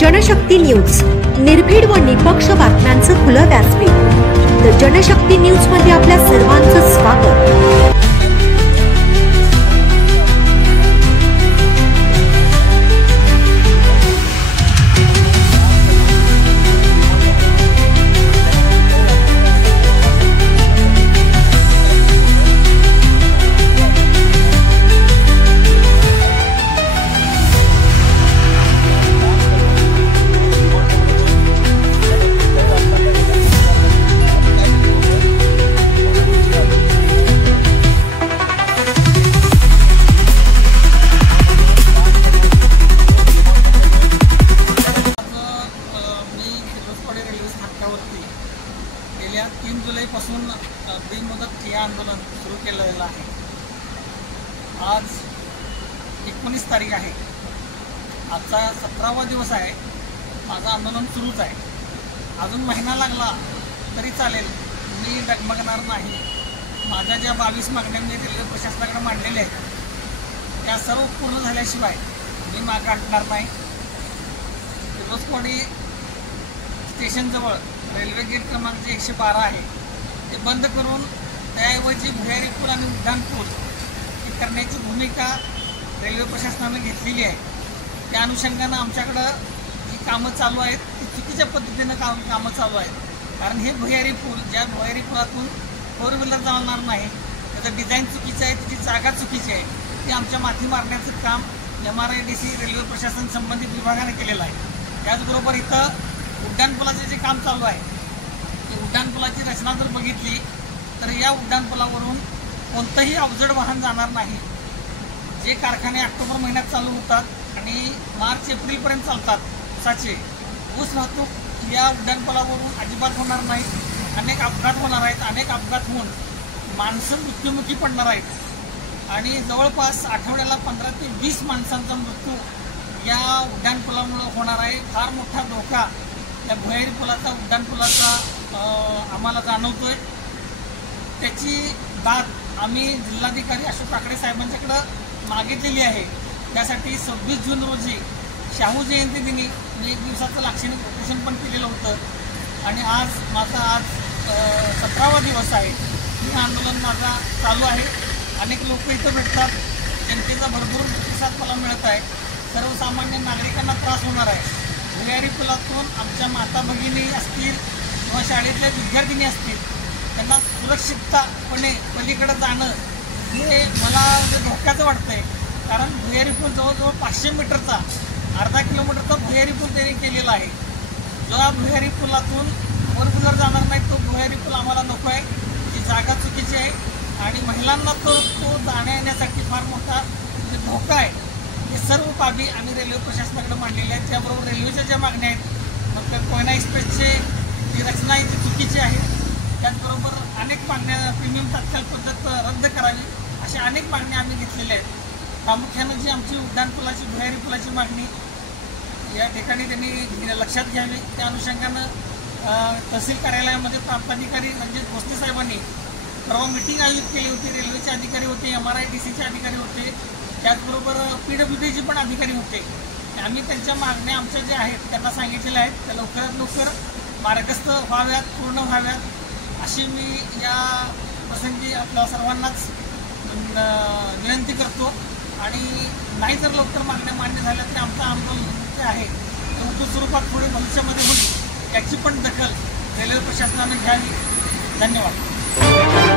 Janshakti news, निर्भीड व निपक्ष बातम्यांचं खुलं व्यासपीठ। द जनशक्ती न्यूज मध्ये आपल्या सर्वांचं स्वागत। गेल्या 3 जुलैपासून बेमुदत ठिय्या आंदोलन सुरू केलेलं आहे। आज 19 तारीख आहे। आजचा 17वा दिवस आहे। माझं आंदोलन सुरूच आहे। अजून महिना लागला तरी चालेल, मी डगमगणार नाही। माझ्या ज्या 22 मागण्या मी रेल्वे प्रशासनाकडे मांडलेल्या आहेत त्या सर्व पूर्ण झाल्याशिवाय मी मागे हटणार नाही। फिरोजवाडी स्टेशनजवळ रेल्वे गेट क्रमांक 112 आहे ते बंद करून त्याऐवजी भुयारी पूल आणि उड्डाण पूल हे करण्याची भूमिका रेल्वे प्रशासनाने घेतलेली आहे। त्या अनुषंगानं आमच्याकडं जी कामं चालू आहेत ती चुकीच्या पद्धतीनं कामं चालू आहेत। कारण हे भुयारी पूल, ज्या भुयारी पुलातून 4 व्हीलर जाणार नाही, त्याचं डिझाईन चुकीचं आहे, त्याची जागा चुकीची आहे, ती आमच्या माथी मारण्याचं काम MRIDC रेल्वे प्रशासन संबंधित विभागाने केलेलं आहे। त्याचबरोबर इथं उड्डाणपुलाचे जे काम चालू आहे ते उड्डाणपुलाची रचना जर बघितली तर या उड्डाणपुलावरून कोणतंही अवजड वाहन जाणार नाही। जे कारखाने ऑक्टोबर महिन्यात चालू होतात आणि मार्च-एप्रिलपर्यंत चालतात ऊसाचे, ऊस वाहतूक या उड्डाणपुलावरून अजिबात होणार नाही। अनेक अपघात होणार आहेत, अनेक अपघात होऊन माणसं मृत्युमुखी पडणार आहेत आणि जवळपास आठवड्याला 15 ते 20 माणसांचा मृत्यू या उड्डाणपुलामुळे होणार आहे। फार मोठा धोका या भुयारी पुलाचा, उड्डाणपुलाचा आम्हाला जाणवतोय। त्याची दाद आम्ही जिल्हाधिकारी अशोक काकडे साहेबांच्याकडं मागितलेली आहे। त्यासाठी 26 जून रोजी शाहू जयंती दिनी मी 1 दिवसाचं लाक्षणिक उपोषण पण केलेलं होतं आणि आज माझा 17वा दिवस आहे। हे आंदोलन माझा चालू आहे। अनेक लोक इथं भेटतात, जनतेचा भरपूर प्रतिसाद मला मिळत आहे। सर्वसामान्य नागरिकांना त्रास होणार आहे। भुयारी पुलातून आमच्या माता भगिनी असतील किंवा शाळेतल्या विद्यार्थिनी असतील त्यांना सुरक्षितपणे पलीकडे जाणं हे मला धोक्याचं वाटतं आहे। कारण भुयारी पूल जवळजवळ 500 मीटरचा, अर्धा किलोमीटरचा भुयारी पूल त्यांनी केलेला आहे। जो भुयारी पुलातून 4 व्हीलर जाणार नाही तो भुयारी पूल आम्हाला नको आहे। ती जागा चुकीची आहे आणि महिलांना तो जाण्या येण्यासाठी फार मोठा धोका आहे। हे सर्व बाबी आम्ही रेल्वे प्रशासनाकडे मांडलेल्या आहेत। त्याबरोबर रेल्वेच्या ज्या मागण्या आहेत, मग कोयना एक्सप्रेसचे जी रचना आहे ती चुकीची आहे। त्याचबरोबर अनेक मागण्या, प्रीमियम तात्काळ पद्धत रद्द करावी, अशा अनेक मागण्या आम्ही घेतलेल्या आहेत। प्रामुख्यानं जी आमची उड्डाणपुलाची, भुयारी पुलाची मागणी या ठिकाणी त्यांनी लक्षात घ्यावी। त्या अनुषंगानं तहसील कार्यालयामध्ये प्रांताधिकारी रणजित भोसले साहेबांनी परवा मीटिंग आयोजित केली होती। रेल्वेचे अधिकारी होते, MRIDCचे अधिकारी होते, त्याचबरोबर PWDचे पण अधिकारी होते। आम्ही त्यांच्या मागण्या आमच्या ज्या आहेत त्यांना सांगितलेल्या आहेत, त्या लवकरात लवकर मार्गस्थ व्हाव्यात, पूर्ण व्हाव्यात अशी मी या प्रसंगी आपल्या सर्वांनाच विनंती करतो। आणि नाही जर लवकर मागण्या मान्य झाल्या तरी आमचं आंदोलन जे आहे ते उच्च स्वरूपात पुढे भविष्यामध्ये होईल, याची पण दखल रेल्वे प्रशासनाने घ्यावी। धन्यवाद।